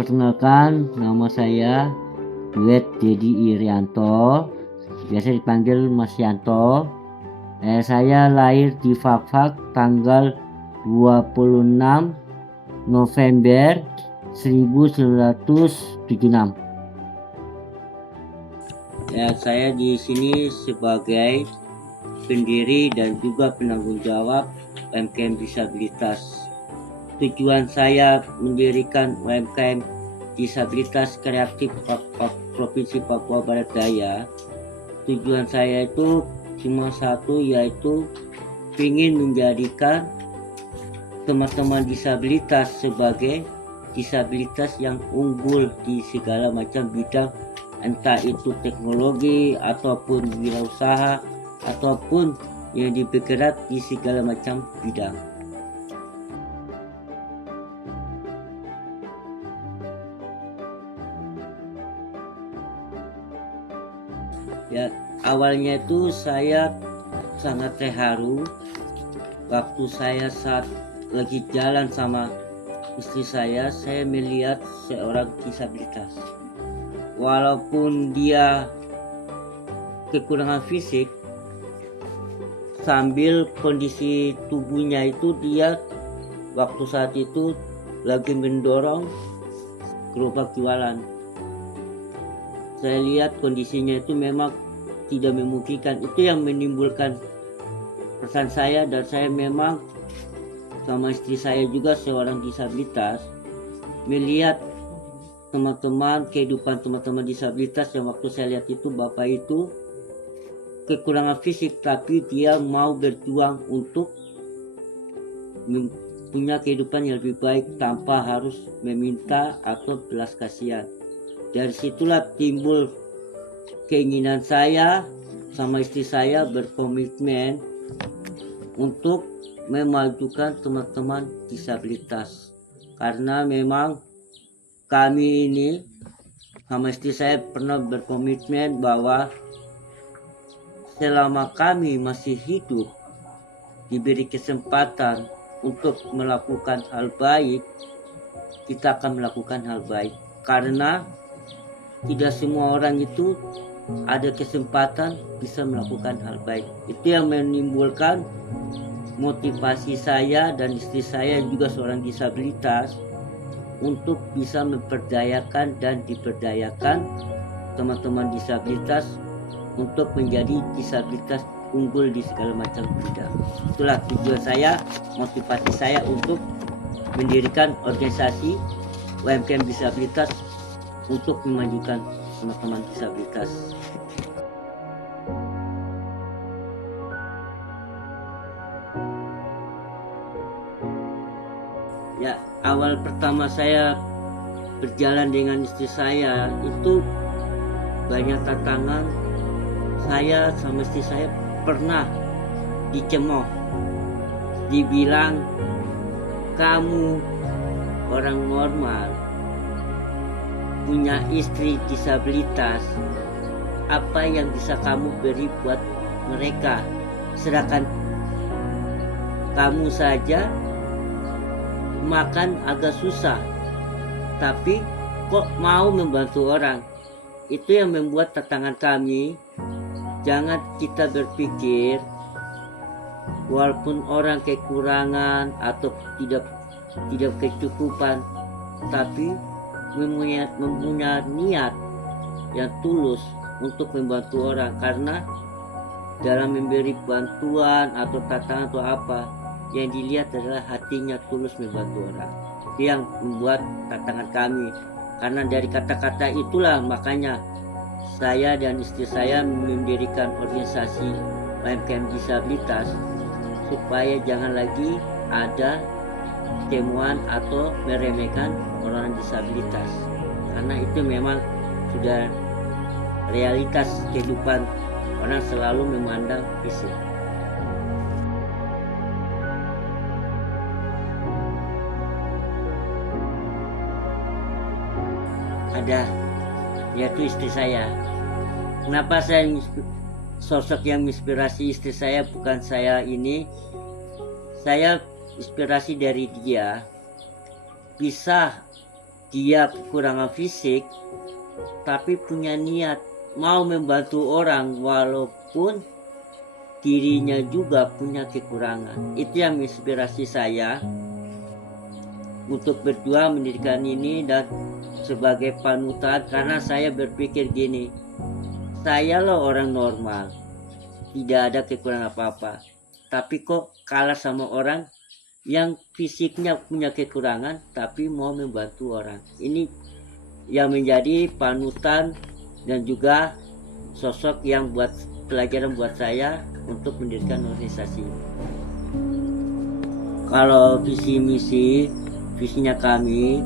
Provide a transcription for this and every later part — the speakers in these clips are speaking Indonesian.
Perkenalkan, nama saya Duet Dedi Irianto, biasa dipanggil Mas Yanto. Saya lahir di Fakfak tanggal 26 November 1976. Saya di sini sebagai pendiri dan juga penanggung jawab UMKM disabilitas. Tujuan saya mendirikan UMKM disabilitas kreatif Provinsi Papua Barat Daya, tujuan saya itu cuma satu, yaitu ingin menjadikan teman-teman disabilitas sebagai disabilitas yang unggul di segala macam bidang, entah itu teknologi ataupun wirausaha ataupun yang bergerak di segala macam bidang. Awalnya itu saya sangat terharu waktu saya saat lagi jalan sama istri saya melihat seorang disabilitas. Walaupun dia kekurangan fisik, sambil kondisi tubuhnya itu dia waktu saat itu lagi mendorong gerobak jualan. Saya lihat kondisinya itu memang tidak memungkinkan. Itu yang menimbulkan pesan saya, dan saya memang sama istri saya juga seorang disabilitas, melihat kehidupan teman-teman disabilitas yang waktu saya lihat itu, bapak itu kekurangan fisik tapi dia mau berjuang untuk punya kehidupan yang lebih baik tanpa harus meminta atau belas kasihan. Dari situlah timbul keinginan saya sama istri saya berkomitmen untuk memajukan teman-teman disabilitas, karena memang kami ini sama istri saya pernah berkomitmen bahwa selama kami masih hidup, diberi kesempatan untuk melakukan hal baik, kita akan melakukan hal baik. Karena tidak semua orang itu ada kesempatan bisa melakukan hal baik. Itu yang menimbulkan motivasi saya dan istri saya juga seorang disabilitas untuk bisa memperdayakan dan diperdayakan teman-teman disabilitas untuk menjadi disabilitas unggul di segala macam bidang. Itulah tujuan saya, motivasi saya untuk mendirikan organisasi UMKM disabilitas untuk memajukan teman-teman disabilitas. Awal pertama saya berjalan dengan istri saya itu banyak tantangan. Saya sama istri saya pernah dicemooh, dibilang kamu orang normal punya istri disabilitas, apa yang bisa kamu beri buat mereka, sedangkan kamu saja makan agak susah, tapi kok mau membantu orang. Itu yang membuat tantangan kami. Jangan kita berpikir walaupun orang kekurangan atau tidak kecukupan, tapi mempunyai niat yang tulus untuk membantu orang. Karena dalam memberi bantuan atau tantangan atau apa, yang dilihat adalah hatinya tulus membantu orang. Itu yang membuat tantangan kami. Karena dari kata-kata itulah makanya saya dan istri saya mendirikan organisasi UMKM disabilitas, supaya jangan lagi ada temuan atau meremehkan orang disabilitas. Karena itu memang sudah realitas kehidupan, orang selalu memandang fisik. Ada, yaitu istri saya. Kenapa saya sosok yang inspirasi istri saya, bukan saya ini? Saya inspirasi dari dia bisa dia kekurangan fisik tapi punya niat mau membantu orang walaupun dirinya juga punya kekurangan. Itu yang menginspirasi saya untuk berjuang mendirikan ini dan sebagai panutan, karena saya berpikir gini, saya loh orang normal, tidak ada kekurangan apa-apa, tapi kok kalah sama orang yang fisiknya punya kekurangan tapi mau membantu orang. Ini yang menjadi panutan dan juga sosok yang buat pelajaran buat saya untuk mendirikan organisasi. Kalau visi misi, visinya kami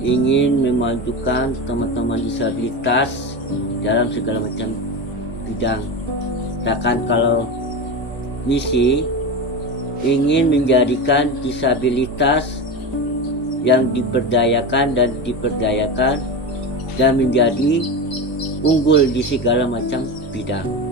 ingin memajukan teman-teman disabilitas dalam segala macam bidang. Sedangkan kalau misi ingin menjadikan disabilitas yang diberdayakan dan menjadi unggul di segala macam bidang.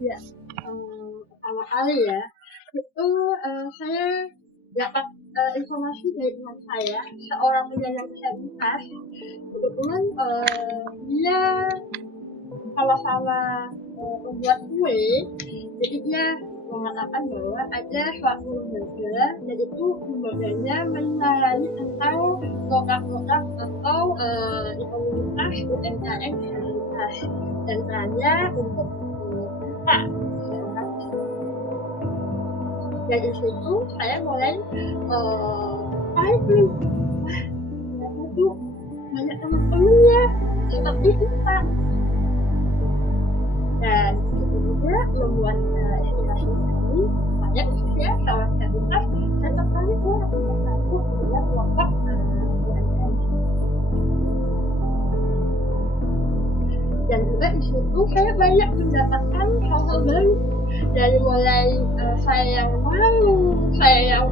Ya, pertama kali ya, itu saya dapat informasi dari teman saya, seorang penyandang disabilitas. Kebetulan dia sama-sama membuat kue, jadi dia mengatakan bahwa ada suatu lembaga, yaitu lembaganya melayani tentang produk-produk atau di komunitas UMKM disabilitas, dan hanya untuk dari situ saya mulai nih, ternyata tuh banyak teman-temannya seperti kita, dan itu juga membuat inspirasi kami. Saya khususnya seorang disabilitas, saya tertarik untuk membantu dengan kelompok UMKM. Dan juga di situ saya banyak mendapatkan hal-hal baru, dari mulai saya yang malu, saya yang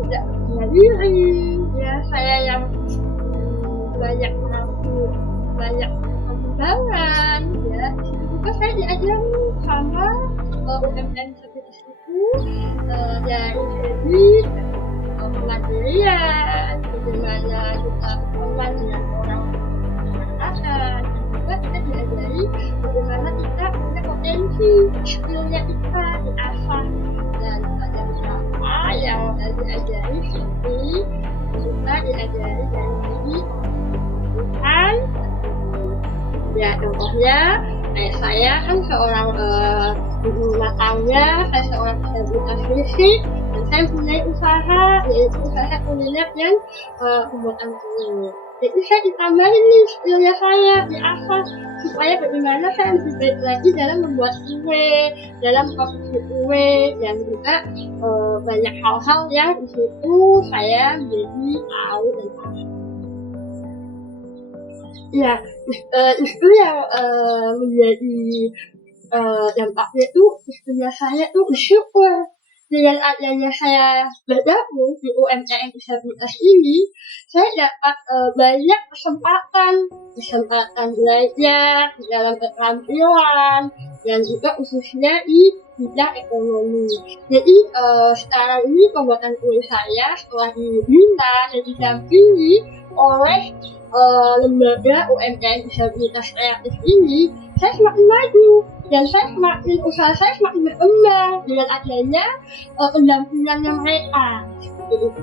tidak percaya diri, ya saya yang banyak perkembangan, ya. Juga saya diajari sama UMKM seperti itu, dari segi kemandirian, bagaimana kita berteman dengan orang masyarakat. Juga kita diajari bagaimana kita punya potensi, skillnya kita diasah, dan ada beberapa yang diajari seperti kita diajari dari segi Tuhan. Ya, contohnya saya kan seorang ibu rumah tangga, saya seorang disabilitas fisik, dan saya punya usaha, yaitu usaha kuliner yang pembuatan kue. Jadi saya ditambahin nih skillnya saya, diasah, supaya bagaimana saya lebih baik lagi dalam membuat kue, dalam produksi kue, dan juga banyak hal-hal yang di situ saya menjadi tahu dan paham. Ya, itu yang menjadi dampaknya tuh istilah saya tuh bersyukur dengan adanya saya bergabung di UMKM disabilitas ini, saya dapat banyak kesempatan belajar dalam keterampilan dan juga khususnya di bidang ekonomi. Jadi sekarang ini pembuatan kuliah saya setelah dibina dan didampingi oleh lembaga UMKM disabilitas kreatif ini, saya semakin maju dan usaha saya semakin berkembang dengan adanya pendampingannya mereka. Seperti itu.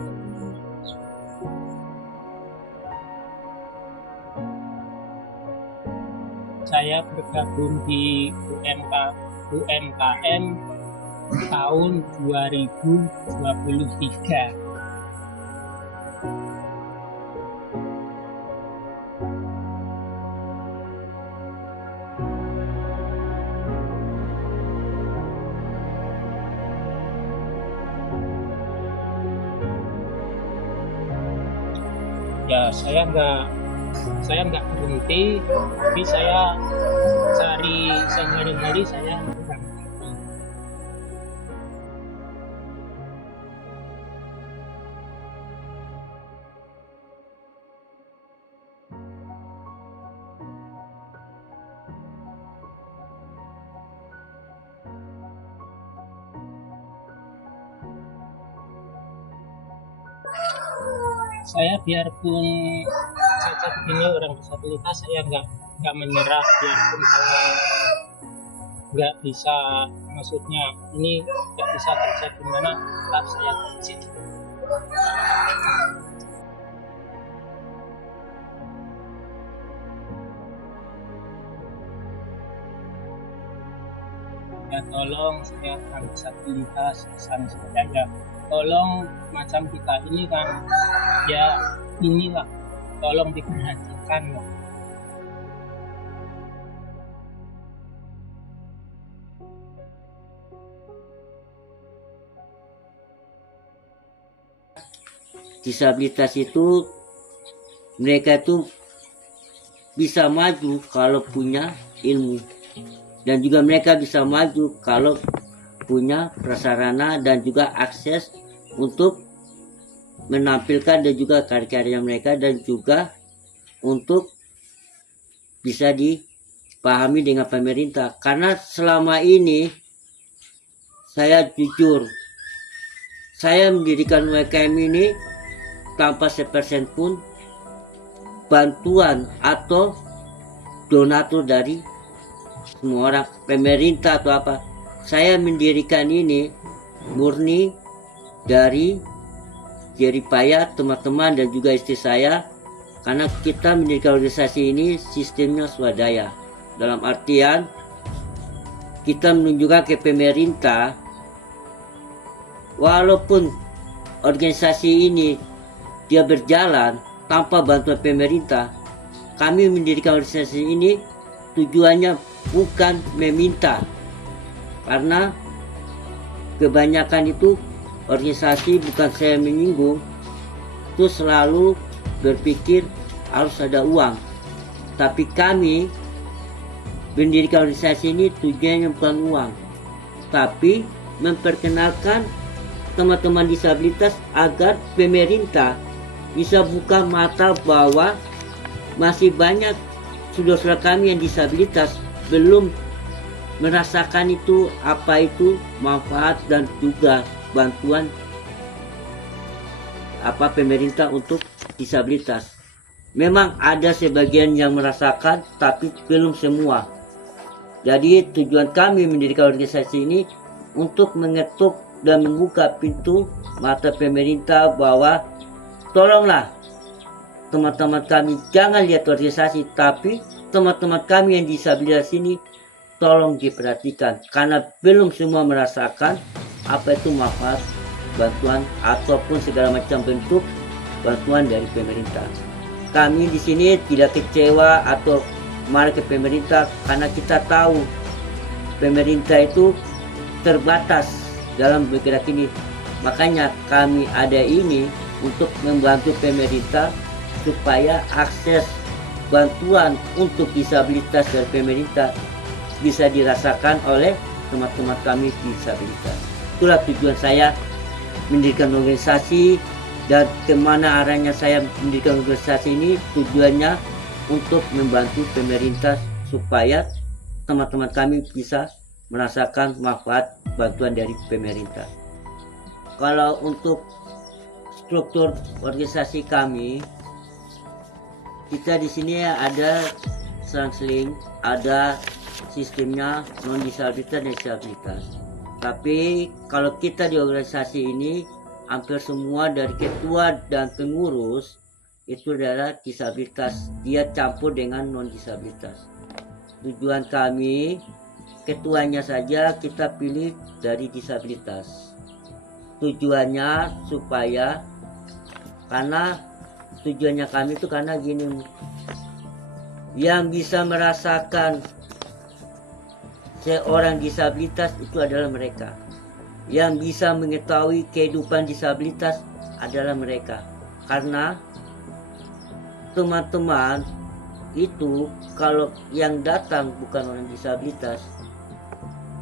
Saya bergabung di UMKM tahun 2023. Ya, saya nggak berhenti, tapi saya sehari-hari saya pegang. Saya biarpun cacat ini orang disabilitas, saya nggak menyerah, biarpun saya nggak bisa, maksudnya ini nggak bisa kerja gimana, tetap saya kerja. Ya tolong, saya orang disabilitas, pesan saya ya tolong, macam kita ini kan ya inilah, tolong diperhatikan lah. Disabilitas itu mereka itu bisa maju kalau punya ilmu, dan juga mereka bisa maju kalau punya prasarana dan juga akses untuk menampilkan dan juga karya-karya mereka, dan juga untuk bisa dipahami dengan pemerintah. Karena selama ini saya jujur, saya mendirikan UMKM ini tanpa sepersen pun bantuan atau donatur dari semua orang, pemerintah atau apa. Saya mendirikan ini murni dari jeripayah teman-teman dan juga istri saya, karena kita mendirikan organisasi ini sistemnya swadaya, dalam artian kita menunjukkan ke pemerintah, walaupun organisasi ini dia berjalan tanpa bantuan pemerintah, kami mendirikan organisasi ini tujuannya bukan meminta, karena kebanyakan itu organisasi, bukan saya menyinggung, itu selalu berpikir harus ada uang. Tapi kami mendirikan organisasi ini tujuannya bukan uang, tapi memperkenalkan teman-teman disabilitas agar pemerintah bisa buka mata bahwa masih banyak saudara kami yang disabilitas belum merasakan itu, apa itu manfaat dan juga bantuan apa pemerintah untuk disabilitas. Memang ada sebagian yang merasakan, tapi belum semua. Jadi tujuan kami mendirikan organisasi ini untuk mengetuk dan membuka pintu mata pemerintah bahwa tolonglah teman-teman kami jangan lihat organisasi, tapi teman-teman kami yang disabilitas ini tolong diperhatikan, karena belum semua merasakan apa itu manfaat bantuan ataupun segala macam bentuk bantuan dari pemerintah. Kami di sini tidak kecewa atau marah ke pemerintah, karena kita tahu pemerintah itu terbatas dalam bergerak ini. Makanya kami ada ini untuk membantu pemerintah supaya akses bantuan untuk disabilitas dari pemerintah bisa dirasakan oleh teman-teman kami disabilitas. Itulah tujuan saya mendirikan organisasi, dan kemana arahnya saya mendirikan organisasi ini, tujuannya untuk membantu pemerintah supaya teman-teman kami bisa merasakan manfaat bantuan dari pemerintah. Kalau untuk struktur organisasi kami, kita di sini ada selang-seling, ada sistemnya non disabilitas dan disabilitas. Tapi kalau kita di organisasi ini, hampir semua dari ketua dan pengurus itu adalah disabilitas, dia campur dengan non disabilitas. Tujuan kami, ketuanya saja kita pilih dari disabilitas. Tujuannya supaya, karena tujuannya kami itu karena gini, yang bisa merasakan seorang disabilitas itu adalah mereka. Yang bisa mengetahui kehidupan disabilitas adalah mereka. Karena teman-teman itu kalau yang datang bukan orang disabilitas,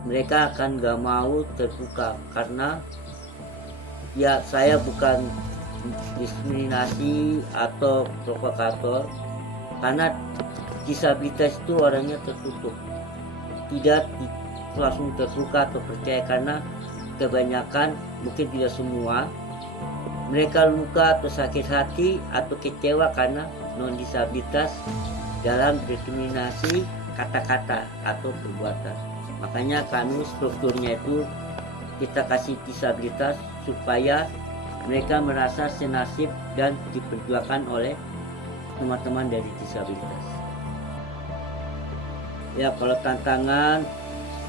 mereka akan gak mau terbuka. Karena ya saya bukan diskriminasi atau provokator, karena disabilitas itu orangnya tertutup, tidak langsung terbuka atau percaya, karena kebanyakan, mungkin tidak semua, mereka luka atau sakit hati atau kecewa karena non disabilitas dalam diskriminasi kata-kata atau perbuatan. Makanya kami strukturnya itu kita kasih disabilitas supaya mereka merasa senasib dan diperjuangkan oleh teman-teman dari disabilitas. Ya, kalau tantangan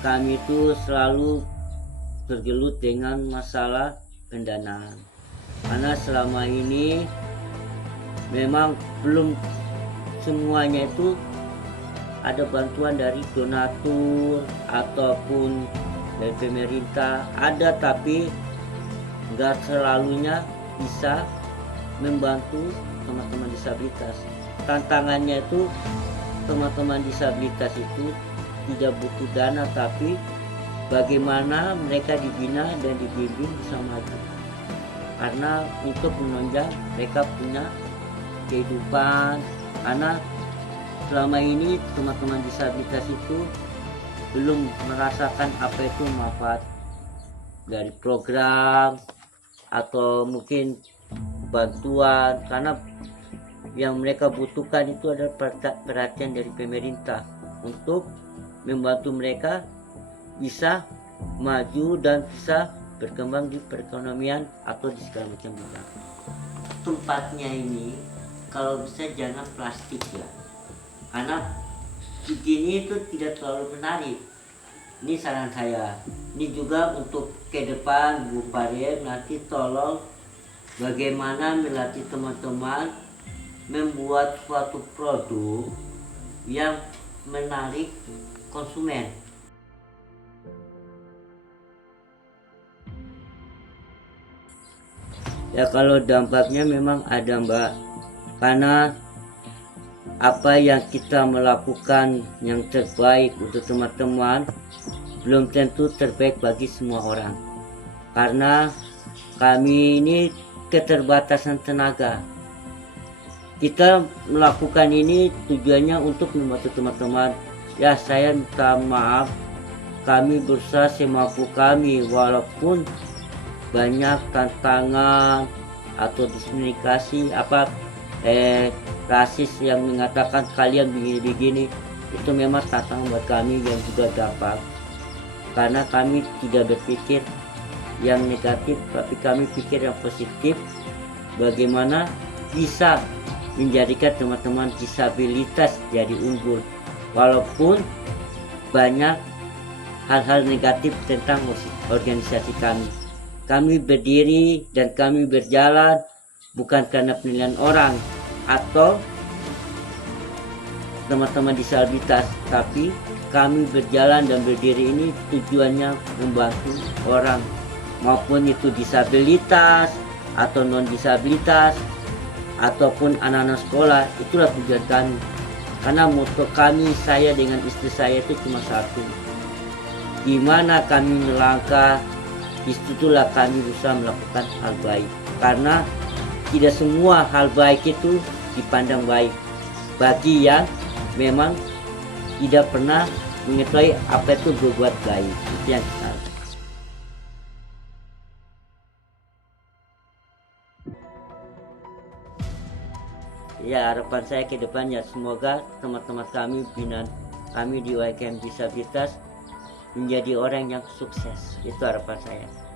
kami itu selalu bergelut dengan masalah pendanaan, karena selama ini memang belum semuanya itu ada bantuan dari donatur ataupun dari pemerintah, ada, tapi nggak selalunya bisa membantu teman-teman disabilitas. Tantangannya itu teman-teman disabilitas itu tidak butuh dana, tapi bagaimana mereka dibina dan dibimbing bisa maju. Karena untuk menunjang mereka punya kehidupan, karena selama ini teman-teman disabilitas itu belum merasakan apa itu manfaat dari program atau mungkin bantuan, karena yang mereka butuhkan itu adalah perhatian dari pemerintah untuk membantu mereka bisa maju dan bisa berkembang di perekonomian atau di segala macam bidang. Tempatnya ini kalau bisa jangan plastik ya, karena begini itu tidak terlalu menarik. Ini saran saya. Ini juga untuk ke depan Bu Pariem, nanti tolong bagaimana melatih teman-teman membuat suatu produk yang menarik konsumen. Ya, kalau dampaknya memang ada, Mbak, karena apa yang kita melakukan yang terbaik untuk teman-teman belum tentu terbaik bagi semua orang, karena kami ini keterbatasan tenaga. Kita melakukan ini tujuannya untuk membantu teman-teman. Ya, saya minta maaf, kami berusaha semampu kami, walaupun banyak tantangan atau diskriminasi rasis yang mengatakan kalian begini-begini, itu memang tantangan buat kami yang juga dapat, karena kami tidak berpikir yang negatif, tapi kami pikir yang positif, bagaimana bisa menjadikan teman-teman disabilitas jadi unggul, walaupun banyak hal-hal negatif tentang organisasi kami. Kami berdiri dan kami berjalan bukan karena penilaian orang atau teman-teman disabilitas, tapi kami berjalan dan berdiri ini tujuannya membantu orang, maupun itu disabilitas atau non disabilitas ataupun anak-anak sekolah. Itulah tujuan kami. Karena moto kami, saya dengan istri saya itu cuma satu. Gimana kami melangkah, disitulah kami berusaha melakukan hal baik. Karena tidak semua hal baik itu dipandang baik bagi yang memang tidak pernah mengetahui apa itu berbuat baik. Itu yang kita harus. Ya, harapan saya ke depannya semoga teman-teman kami, binaan kami di YKM Disabilitas menjadi orang yang sukses. Itu harapan saya.